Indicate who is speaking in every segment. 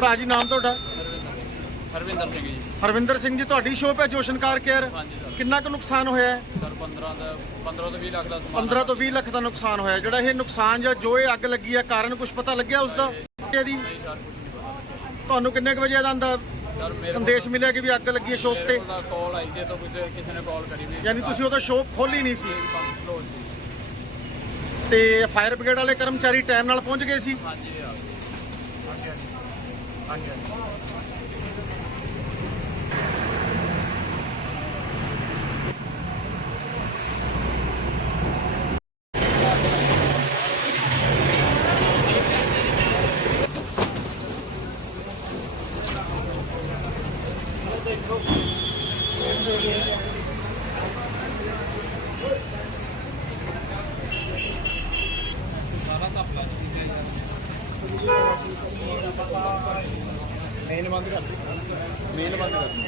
Speaker 1: ਭਰਾ ਜੀ ਨਾਮ ਤੁਹਾਡਾ?
Speaker 2: ਹਰਵਿੰਦਰ ਸਿੰਘ ਜੀ।
Speaker 1: ਹਰਵਿੰਦਰ ਸਿੰਘ ਜੀ, ਤੁਹਾਡੀ ਸ਼ੋਪ ਹੈ ਜੋਸ਼ਨ ਕਾਰ ਕੇਅਰ।
Speaker 2: ਹਾਂਜੀ ਸਰ।
Speaker 1: ਕਿੰਨਾ ਕੁ ਨੁਕਸਾਨ ਹੋਇਆ ਹੈ?
Speaker 2: ਸਰ 15 ਤੋਂ 20 ਲੱਖ ਦਾ ਸਮਾਨ।
Speaker 1: 15 ਤੋਂ 20 ਲੱਖ ਦਾ ਨੁਕਸਾਨ ਹੋਇਆ। ਜਿਹੜਾ ਇਹ ਨੁਕਸਾਨ ਜਾਂ ਜੋ ਇਹ ਅੱਗ ਲੱਗੀ ਹੈ, ਕਾਰਨ ਕੁਝ ਪਤਾ ਲੱਗਿਆ ਉਸ ਦਾ? ਇਹਦੀ
Speaker 2: ਨਹੀਂ ਸਰ, ਕੁਝ ਨਹੀਂ ਪਤਾ।
Speaker 1: ਤੁਹਾਨੂੰ ਕਿੰਨੇ ਕੁ ਵਜੇ ਦਾ ਅੰਦਰ
Speaker 2: ਸਰ ਮੇਰੇ
Speaker 1: ਸੰਦੇਸ਼ ਮਿਲਿਆ ਕਿ ਵੀ ਅੱਗ ਲੱਗੀ ਹੈ ਸ਼ੋਪ ਤੇ?
Speaker 2: ਕੋਲ ਕਾਲ ਆਈ ਸੀ ਤਾਂ ਕਿਸੇ ਨੇ ਕਾਲ ਕਰੀ ਵੀ।
Speaker 1: ਯਾਨੀ ਤੁਸੀਂ ਉਹਦਾ ਸ਼ੋਪ ਖੋਲੀ ਨਹੀਂ ਸੀ
Speaker 2: slow ਸੀ।
Speaker 1: ਤੇ ਫਾਇਰ ਬ੍ਰਿਗੇਡ ਵਾਲੇ ਕਰਮਚਾਰੀ ਟਾਈਮ ਨਾਲ ਪਹੁੰਚ ਗਏ ਸੀ?
Speaker 2: ਹਾਂਜੀ
Speaker 3: ਮੇਨ ਬੰਦ ਕਰ ਦੇ।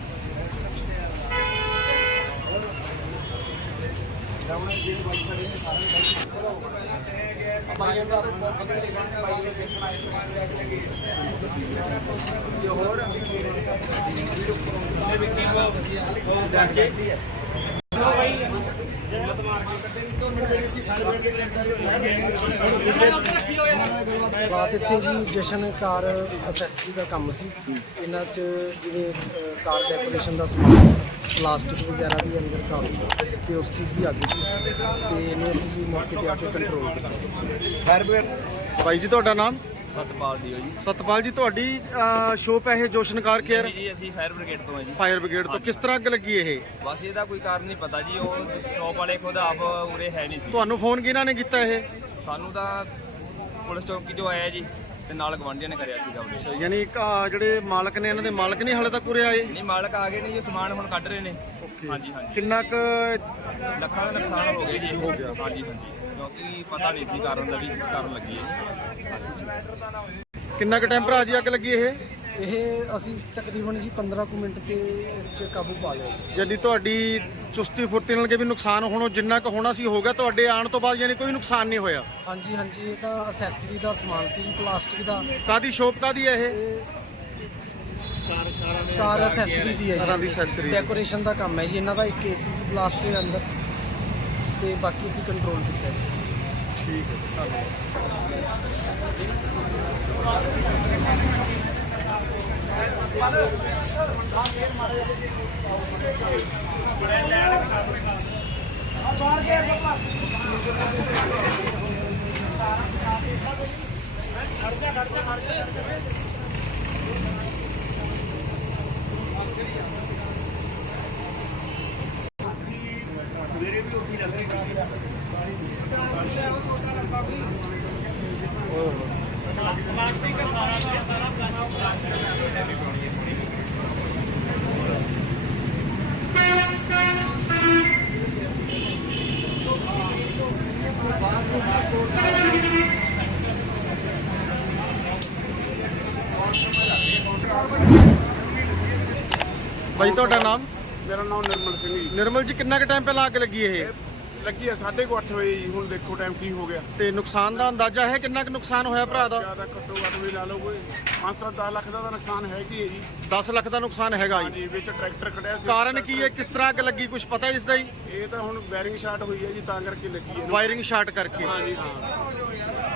Speaker 4: ਰਾਤ ਇੱਥੇ ਜੀ ਜਸ਼ਨ ਕਾਰ ਅਸੈਸਰੀ ਦਾ ਕੰਮ ਸੀ। ਇਹਨਾਂ 'ਚ ਜਿਵੇਂ ਕਾਰ ਡੈਕੋਰੇਸ਼ਨ ਦਾ ਸਮਾਨ ਸੀ, ਪਲਾਸਟਿਕ ਵਗੈਰਾ ਵੀ ਅੰਦਰ ਕਾਫੀ, ਤੇ ਉਸ ਚੀਜ਼ ਦੀ ਅੱਗ ਸੀ ਤੇ ਇਹਨੂੰ ਅਸੀਂ ਜੀ ਮੌਕੇ ਤੇ ਆ ਕੇ ਕੰਟਰੋਲ ਕੀਤਾ।
Speaker 1: ਭਾਈ ਜੀ ਤੁਹਾਡਾ ਨਾਮ?
Speaker 3: ਸਤਪਾਲ ਜੀ ਜੀ।
Speaker 1: ਸਤਪਾਲ ਜੀ, ਤੁਹਾਡੀ ਸ਼ੋਪ ਹੈ ਇਹ ਜੋਸ਼ਨ ਕਾਰ ਕੇਅਰ?
Speaker 3: ਜੀ ਅਸੀਂ ਫਾਇਰ ਬ੍ਰਿਗੇਡ ਤੋਂ ਹਾਂ ਜੀ।
Speaker 1: ਫਾਇਰ ਬ੍ਰਿਗੇਡ ਤੋਂ ਕਿਸ ਤਰ੍ਹਾਂ ਅੱਗ ਲੱਗੀ ਇਹ?
Speaker 3: ਬਸ ਇਹਦਾ ਕੋਈ ਕਾਰਨ ਨਹੀਂ ਪਤਾ ਜੀ। ਉਹ ਸ਼ੌਪ ਵਾਲੇ ਖੁਦ ਆਪ ਉਰੇ ਹੈ ਨਹੀਂ ਸੀ।
Speaker 1: ਤੁਹਾਨੂੰ ਫੋਨ ਕਿਹਨਾਂ ਨੇ ਕੀਤਾ ਇਹ?
Speaker 3: ਸਾਨੂੰ ਤਾਂ ਪੁਲਿਸ ਚੌਕੀ ਤੋਂ ਆਇਆ ਜੀ, ਤੇ ਨਾਲ ਗਵਾਂਢੀਆਂ ਨੇ ਕਰਿਆ ਸੀਗਾ ਉਰੇ।
Speaker 1: ਯਾਨੀ ਇੱਕ ਜਿਹੜੇ ਮਾਲਕ ਨੇ, ਇਹਨਾਂ ਦੇ ਮਾਲਕ ਨਹੀਂ ਹਾਲੇ ਤੱਕ ਉਰੇ ਆਏ?
Speaker 3: ਨਹੀਂ, ਮਾਲਕ ਆ ਗਏ ਨੇ ਜੀ, ਸਮਾਨ ਹੁਣ ਕੱਢ ਰਹੇ ਨੇ। ਹਾਂਜੀ ਹਾਂਜੀ।
Speaker 1: ਕਿੰਨਾ ਕੁ
Speaker 3: ਲੱਖਾਂ ਦਾ ਨੁਕਸਾਨ ਹੋ ਗਿਆ ਜੀ। ਹੋ ਗਿਆ। ਹਾਂਜੀ ਹਾਂਜੀ, ਕਿਉਂਕਿ ਪਤਾ ਨਹੀਂ ਸੀ ਕਾਰਨ ਦਾ ਵੀ ਕਿਸ ਕਾਰਨ ਲੱਗੀ ਹੈ।
Speaker 1: ਕਿੰਨਾ ਕੁ ਟਾਈਮ ਭਰਾ ਜੀ ਅੱਗ ਲੱਗੀ ਇਹ?
Speaker 4: ਇਹ ਅਸੀਂ ਤਕਰੀਬਨ ਜੀ 15 ਕੁ ਮਿੰਟ ਤੇ ਇਹ 'ਚ ਕਾਬੂ ਪਾ ਲਿਆ ਜੀ।
Speaker 1: ਯਾਨੀ ਤੁਹਾਡੀ ਚੁਸਤੀ ਫੁਰਤੀ ਨਾਲ ਕਿ ਵੀ ਨੁਕਸਾਨ ਹੋਣਾ ਜਿੰਨਾ ਕੁ ਹੋਣਾ ਸੀ ਹੋ ਗਿਆ ਤੁਹਾਡੇ ਆਉਣ ਤੋਂ ਬਾਅਦ, ਯਾਨੀ ਕੋਈ ਨੁਕਸਾਨ ਨਹੀਂ ਹੋਇਆ?
Speaker 4: ਹਾਂਜੀ ਹਾਂਜੀ, ਇਹ ਤਾਂ ਅਸੈਸਰੀ ਦਾ ਸਮਾਨ ਸੀ, ਪਲਾਸਟਿਕ ਦਾ।
Speaker 1: ਕਾਦੀ ਸ਼ੋਪ ਕਾਦੀ ਹੈ ਇਹ?
Speaker 4: ਕਾਰ ਅਸੈਸਰੀ ਦੀ ਹੈ
Speaker 1: ਕਾਰਾਂ ਦੀ
Speaker 4: ਜੀ,
Speaker 1: accessory ਦੀ।
Speaker 4: ਡੈਕੋਰੇਸ਼ਨ ਦਾ ਕੰਮ ਹੈ ਜੀ ਇਹਨਾਂ ਦਾ। ਇੱਕ ਏਸੀ ਵੀ ਬਲਾਸਟ ਹੋਇਆ ਅੰਦਰ, ਤੇ ਬਾਕੀ ਅਸੀਂ ਕੰਟਰੋਲ ਕੀਤਾ ਜੀ।
Speaker 1: ਠੀਕ ਹੈ। ਭਾਈ ਤੁਹਾਡਾ ਨਾਮ?
Speaker 5: ਮੇਰਾ ਨਾਮ ਨਿਰਮਲ ਸਿੰਘ ਜੀ।
Speaker 1: ਨਿਰਮਲ ਜੀ, ਕਿੰਨਾ ਕੁ ਟਾਈਮ ਪਹਿਲਾਂ ਅੱਗ ਲੱਗੀ ਇਹ?
Speaker 5: ਲੱਗੀ ਆ 8:30 ਵਜੇ ਜੀ। ਹੁਣ ਦੇਖੋ ਟਾਈਮ ਕੀ ਹੋ ਗਿਆ।
Speaker 1: ਤੇ ਨੁਕਸਾਨ ਦਾ ਅੰਦਾਜ਼ਾ ਹੈ ਕਿੰਨਾ ਕੁ ਨੁਕਸਾਨ ਹੋਇਆ ਭਰਾ ਦਾ?
Speaker 5: ਜ਼ਿਆਦਾ ਘੱਟੋ ਘੱਟ ਵੀ ਲਾ ਲਓ ਕੋਈ 5-10 ਲੱਖ ਦਾ ਤਾਂ ਨੁਕਸਾਨ ਹੈ ਕੀ ਹੈ ਜੀ।
Speaker 1: 10 ਲੱਖ ਦਾ ਨੁਕਸਾਨ ਹੈਗਾ ਜੀ।
Speaker 5: ਹਾਂਜੀ, ਵਿੱਚ ਟਰੈਕਟਰ ਖੜਿਆ ਸੀ।
Speaker 1: ਕਾਰਨ ਕੀ ਹੈ, ਕਿਸ ਤਰ੍ਹਾਂ ਅੱਗ ਲੱਗੀ, ਕੁਝ ਪਤਾ ਹੈ ਇਸ ਦਾ ਜੀ?
Speaker 5: ਇਹ ਤਾਂ ਹੁਣ ਬੈਰਿੰਗ ਸ਼ਾਰਟ ਹੋਈ ਹੈ ਜੀ, ਤਾਂ ਕਰਕੇ ਲੱਗੀ ਹੈ।
Speaker 1: ਵਾਇਰਿੰਗ ਸ਼ਾਰਟ ਕਰਕੇ।
Speaker 5: ਹਾਂਜੀ ਹਾਂ।